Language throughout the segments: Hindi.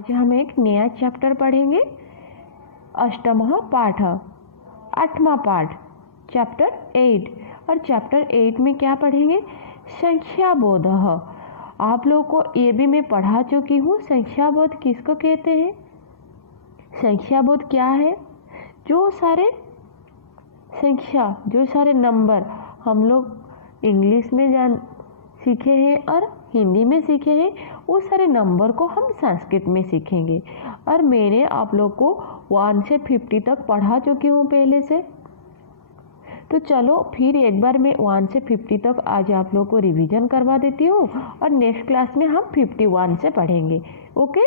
आज हम एक नया चैप्टर पढ़ेंगे। अष्टमः पाठ, 8वां पाठ, चैप्टर 8। और चैप्टर 8 में क्या पढ़ेंगे? संख्या बोध। आप लोगों को ये भी मैं पढ़ा चुकी हूँ। संख्या बोध किसको कहते हैं? संख्या बोध क्या है? जो सारे संख्या, जो सारे नंबर हम लोग इंग्लिश में सीखे हैं और हिंदी में सीखे हैं, वो सारे नंबर को हम संस्कृत में सीखेंगे। और मैंने आप लोग को 1 से 50 तक पढ़ा चुकी हूँ पहले से। तो चलो फिर एक बार मैं 1 से 50 तक आज आप लोग को रिवीजन करवा देती हूँ और नेक्स्ट क्लास में हम 51 से पढ़ेंगे। ओके,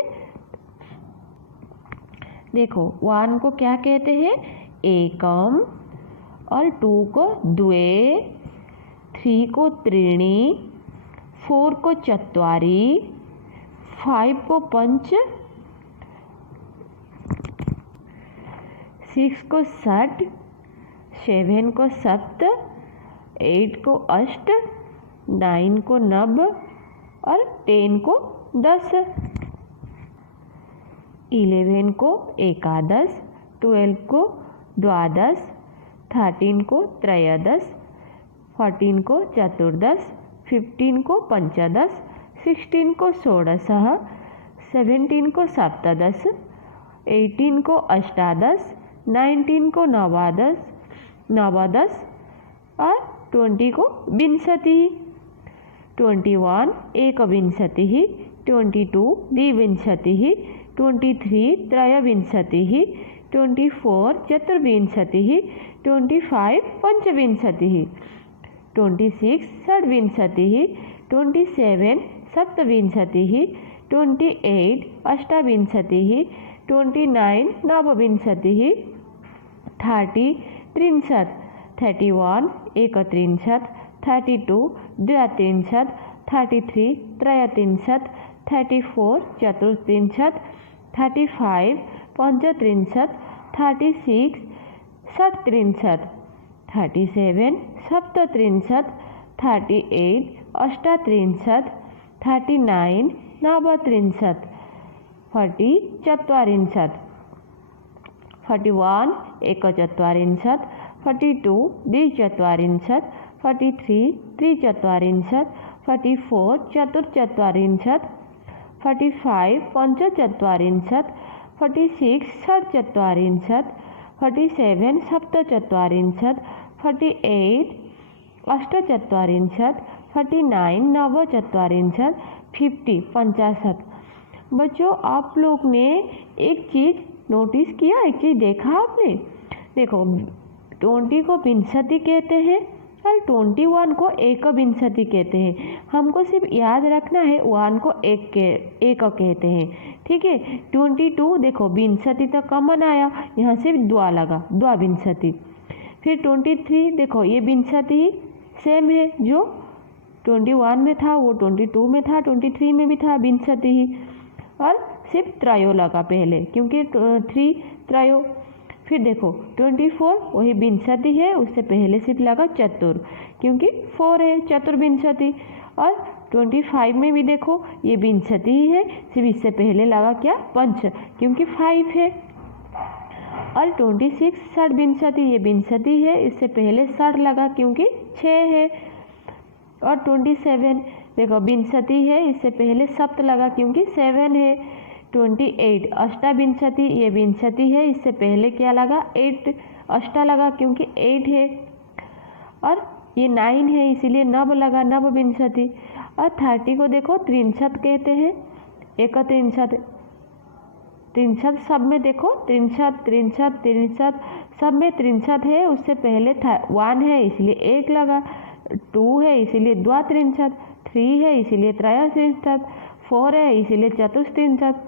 देखो 1 को क्या कहते हैं? एकम, और 2 को द्वे, 3 को त्रीणि, 4 को चत्वारि, 5 को पंच, 6 को षट, 7 को सप्त, 8 को अष्ट, 9 को नव और 10 को 10, 11 को एकादश, 12 को द्वादश, 13 को त्रयोदश, 14 को चतुर्दश, 15 को पंचदश, 16 को षोडश, 17 को सप्तदश, 18 को अष्टादश, 19 को नवादश और 20 को विंशति, 21 एकविंशतिः, 22 द्विविंशतिः, 23 त्रयोविंशतिः, 24 चतुर्विंशतिः, 25 पंचविंशतिः, 26 षड्विंशतिः, 27 सप्तविंशतिः, 28 अष्टाविंशतिः, 29 नवविंशतिः, 30 त्रिंशत्, 31 एकत्रिंशत्, 32 द्व्यत्रिंशत्, 33 त्रयत्रिंशत्, 34 चतुस्त्रिंशत्, 35 पंचत्रिंशत्, 36 षट्त्रिंशत्, 37 सप्तत्रिंशत्, 38 अष्टात्रिंशत्, 39 नवत्रिंशत्, 40 चत्वारिंशत्, 41 एकचत्वारिंशत्, 42 द्विचत्वारिंशत्, 43 त्रिचत्वारिंशत्, 44 चतुश्चत्वारिंशत्, 45 पंचचत्वारिंशत्, 46 षट्चत्वारिंशत्, 47 सप्तचत्वारिंशत्, 48 अष्टचत्वारिंशत्, 49 नवचत्वारिंशत्, 50 50। बच्चों, आप लोग ने एक चीज़ नोटिस किया, एक चीज़ देखा आपने? देखो 20 को विंशति कहते हैं और 21 को एकविंशति कहते हैं। हमको सिर्फ याद रखना है 1 को एक कहते हैं, ठीक है। 22 देखो विंशति तो कॉमन आया, यहाँ सिर्फ द्वा लगा, द्वाविंशति। फिर 23 देखो ये विंशति सेम है, जो 21 में था वो 22 में था, 23 में भी था विंशति ही, और सिर्फ त्रयो लगा पहले क्योंकि 3 त्रयो। फिर देखो 24 वही विंशति है, उससे पहले सिर्फ लगा चतुर क्योंकि 4 है, चतुर्विंशति। और 25 में भी देखो ये विंशति ही है, सिर्फ इससे पहले लगा क्या? पंच, क्योंकि 5 है। और 26 षड्विंशति, ये विंशति है, इससे पहले षड लगा क्योंकि 6 है। और 27 देखो विंशति है, इससे पहले सप्त लगा क्योंकि 7 है। 28 अष्टाविंशति, ये विंशति है, इससे पहले क्या लगा? 8 अष्टा लगा क्योंकि 8 है। और ये 9 है, इसीलिए नव लगा, नवविंशति। और 30 को देखो त्रिंशत कहते हैं, एकत्रिंशत। त्रिंशत सब में देखो त्रिंशत त्रिंशत त्रिंशत सब में त्रिंशत है, उससे पहले 1 है इसलिए 1 लगा, 2 है इसीलिए द्वात्रिंशत, 3 है इसीलिए त्रयोत्रिंशत, 4 है इसीलिए चतुस्त्रिंशत,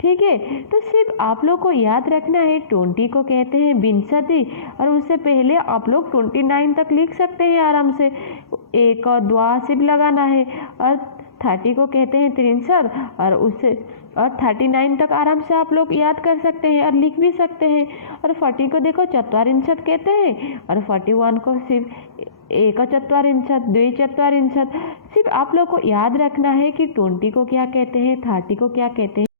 ठीक है। तो सिर्फ आप लोग को याद रखना है 20 को कहते हैं विंशति, और उससे पहले आप लोग 29 तक लिख सकते हैं आराम से, एक और द्वा सिर्फ लगाना है। और 30 को कहते हैं त्रिंशत, और 39 तक आराम से आप लोग याद कर सकते हैं और लिख भी सकते हैं। और 40 को देखो चत्वारिंशत कहते हैं, और 41 को सिर्फ एकचत्वारिंशत् द्विचत्वारिंशत्। सिर्फ आप लोग को याद रखना है कि 20 को क्या कहते हैं, 30 को क्या कहते हैं।